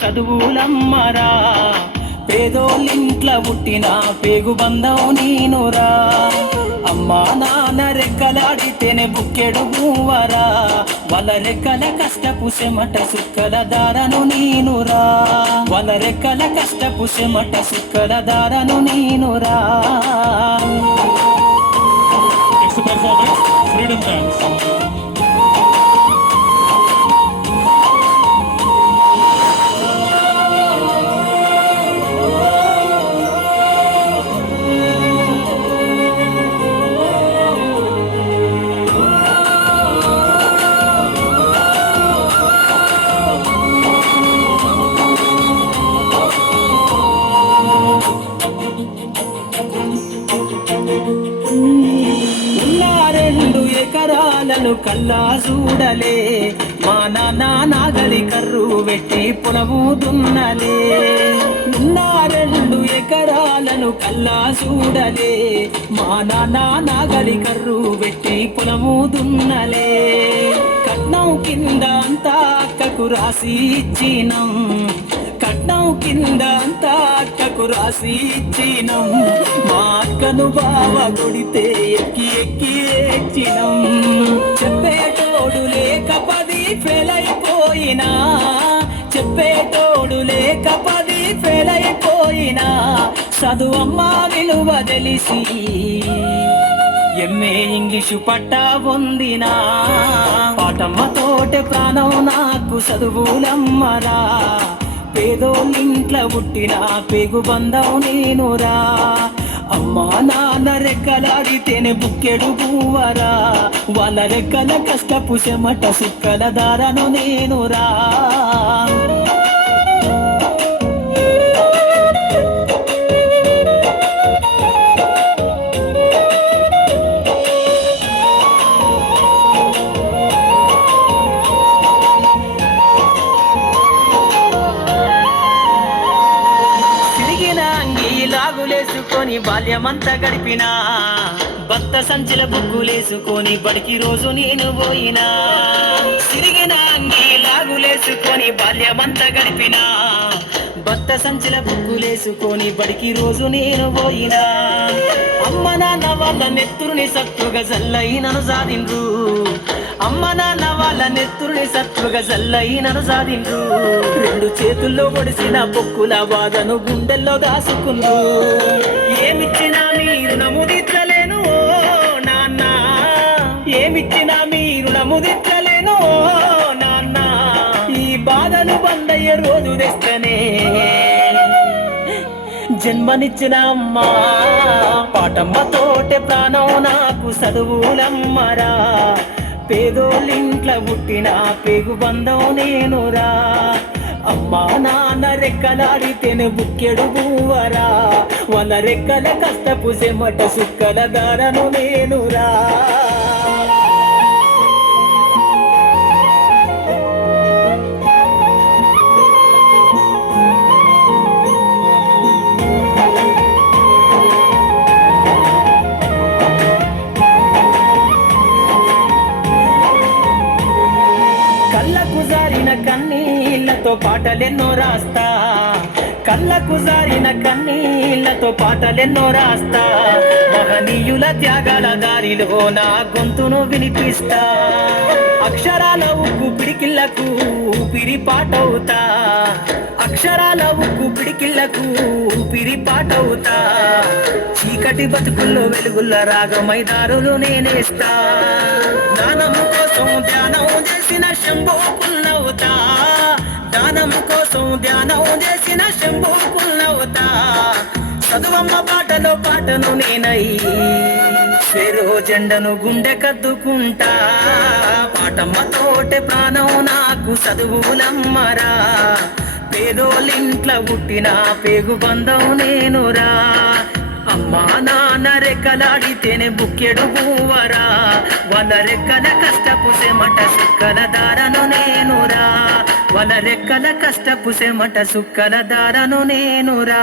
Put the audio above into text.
చదువులమ్మరా, పేదోళ్ళింట్ల పుట్టిన పేగు బంధం నేనురా. అమ్మా నాన్న రెక్కలాడితేనే బుక్కెడు భూవరా, వాళ్ళ రెక్కల కష్టపు చెమట సుక్కల దారను నేనురా, వాళ్ళ రెక్కల కష్టపు చెమట సుక్కల దారను నేనురా. Freedom dance. ఎకరాలను కల్లా చూడలే, మా నాన్న నాగలి కర్రు పెట్టి పొలము దున్నలే. ఉన్న 2 ఎకరాలను కల్లా చూడలే, మా నాన్న నాగలి కర్రు పెట్టి పొలము దున్నలే. కట్నం కింద అంతా అక్కకు రాసి ఇచ్చినం, కట్నం కింద అంతా అక్కకు రాసి ఇచ్చినం. మా అక్కను బావ కొడితే ఎక్కి ఎక్కి ఏడ్చినం. చెప్పేటోడు లేక 10 ఫెయిల్ అయిపోయినా, చెప్పేటోడు లేక 10 ఫెయిల్ అయిపోయినా, చదువమ్మ విలువ తెలిసి ఎంఏ ఇంగ్లీషు పట్టా పొందినా. పాటమ్మతోటే ప్రాణం నాకు చదువులమ్మరా, పేదోళ్ళింట్ల పుట్టిన పేగు బంధం నేనురా. అమ్మా నాన్న రెక్కలాడితేనే బుక్కెడు భూవరా, వాళ్ళ రెక్కల కష్టపు చెమట సుక్కల దారను నేనురా. లాగులేసుకొని బాల్యమంతా గడిపినా, భర్త సంచిల బుగ్గులేసుకొని బడికి రోజు నేను పోయినా. తిరిగిన అంగి లాగులేసుకొని బాల్యమంతా గడిపినా, భర్త సంచిల బుగ్గులేసుకొని బడికి రోజు నేను పోయినా. అమ్మ నాన్న వాళ్ళ నెత్తురుని సత్తుగా జల్లయినను సాధిండ్రు, అమ్మ నాన్న వాళ్ళ నెత్తురుని సత్తుగా జల్లయినను సాధిండ్రు. 2 చేతుల్లో ఒడిసిన పొక్కుల బాధను గుండెల్లో దాసుకుండ్రు. ఏమిచ్చినా మీరు నముదిచ్చలేను ఓ నాన్న, ఏమిచ్చినా మీరు నముదిచ్చలేను ఓ నాన్న. ఈ బాధను బందయ్య రోజు తెస్తేనే జన్మనిచ్చిన అమ్మా, పాటమ్మతోటే ప్రాణం నాకు చదువులమ్మరా, పేదోళ్ళింట్ల పుట్టిన పేగు బంధం నేనురా. అమ్మా నాన్న రెక్కలాడితేనే బుక్కెడు భూవరా, వాళ్ళ రెక్కల కష్టపు చెమట సుక్కల దారను నేనురా. కళ్ళకు జారిన కన్నీళ్లతో పాటలెన్నో రాస్తా, కళ్ళకు జారిన కన్నీళ్లతో పాటలెన్నో రాస్తా. మహనీయుల త్యాగాల దారిలో నా గొంతును వినిపిస్తా, అక్షరాల ఉక్కు పిడికిళ్లకు ఊపిరి పాటవుతా, అక్షరాల ఉక్కు పిడికిళ్లకు ఊపిరి పాటవుతా. చీకటి బతుకుల్లో వెలుగుల్ల రాగమై దారులు నేనేస్తా, దానము కోసం ధ్యానం చేసిన శంభో పుల్లవుతా, దానము కోసం ధ్యానం చేసిన శంభో పుల్లవుతా. చదువమ్మ పాటలో పాటను నేనై చెరో జెండను గుండె కద్దుకుంటా, పాటమ్మతోటే ప్రాణం నాకు చదువులమ్మరా, పేదోళ్ళింట్ల పుట్టిన పేగు బంధం నేనురా. అమ్మా నాన్న రెక్కలాడితేనే బుక్కెడు భూవరా, వాళ్ళ రెక్కల కష్టపు చెమట సుక్కల దారను నేనురా, వాళ్ళ రెక్కల కష్టపు చెమట సుక్కల దారను నేనురా.